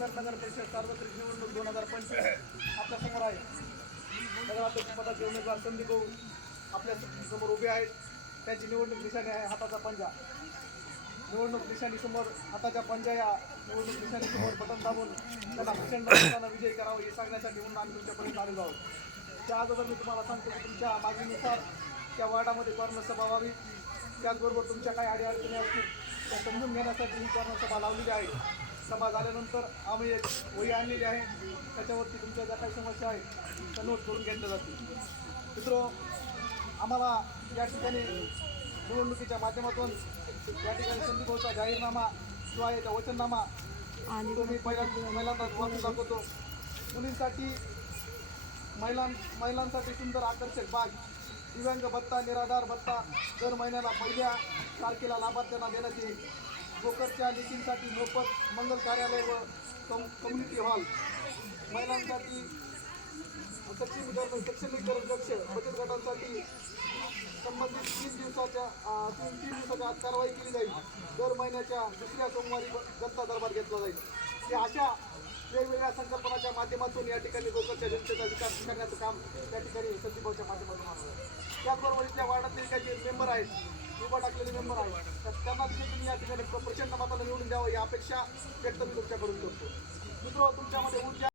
जुन्नर नगर परिषद सार्वत्रिक निवडणूक 2025 आपल्या समोर आहे. नगराध्यक्ष पदाचे उमेदवार संदीप भाऊ आपल्या समोर उभे आहेत. त्यांची निवडणूक निशाणी आहे हाताचा पंजा. निवडणूक निशाणी समोर हाताच्या पंजा या निवडणूक निशाणी समोर बटन दाबून त्यांना प्रचंड मतांना विजय करावा हे सांगण्यासाठी म्हणून आम्ही तुमच्यापर्यंत आलेलो आहोत. त्या अगोदर मी तुम्हाला सांगतो की तुमच्या मागणीनुसार त्या वार्डामध्ये कॉर्नरसभा व्हावी. त्याचबरोबर तुमच्या काही अडीअडचणी असतील त्या समजून घेण्यासाठी ही कॉर्नरसभा लावलेली आहे. सभा झाल्यानंतर आम्ही एक वही आणलेली आहे. त्याच्यावरती तुमच्या ज्या काही समस्या आहेत त्या नोट करून घेतल्या जातील. मित्रो, आम्हाला या ठिकाणी निवडणुकीच्या माध्यमातून या ठिकाणी संदीप भाऊचा जाहीरनामा जो आहे त्या वचननामा तो मी पहिल्यांदा वाचून दाखवतो. मुलींसाठी महिलांसाठी सुंदर आकर्षक बाग, दिव्यांग भत्ता, निराधार भत्ता दर महिन्याला पहिल्या तारखेला लाभार्थ्यांना देण्यात येईल. ब्रोकरच्या लेखींसाठी मोफत मंगल कार्यालय व कम्युनिटी हॉल, महिलांसाठी सक्षमीकरण कक्ष, बचत गटांसाठी संबंधित 3 दिवसाच्या आत कारवाई केली जाईल. दर महिन्याच्या दुसऱ्या सोमवारी जनता दरबार घेतला जाईल. हे अशा वेगवेगळ्या संकल्पनाच्या माध्यमातून या ठिकाणी लोकांच्या जनतेचा विकास करण्याचं काम त्या ठिकाणी संदीप भाऊच्या माध्यमातून होणार आहे. त्याचबरोबर इथल्या वार्डातील काही जे मेंबर आहेत, उभा टाकलेले मेंबर आहेत, त्यांना तुम्ही या ठिकाणी प्रचंड मताला निवडून द्यावं ही अपेक्षा व्यक्त मी तुमच्याकडून करतो. मित्र, तुमच्यामध्ये ऊर्जा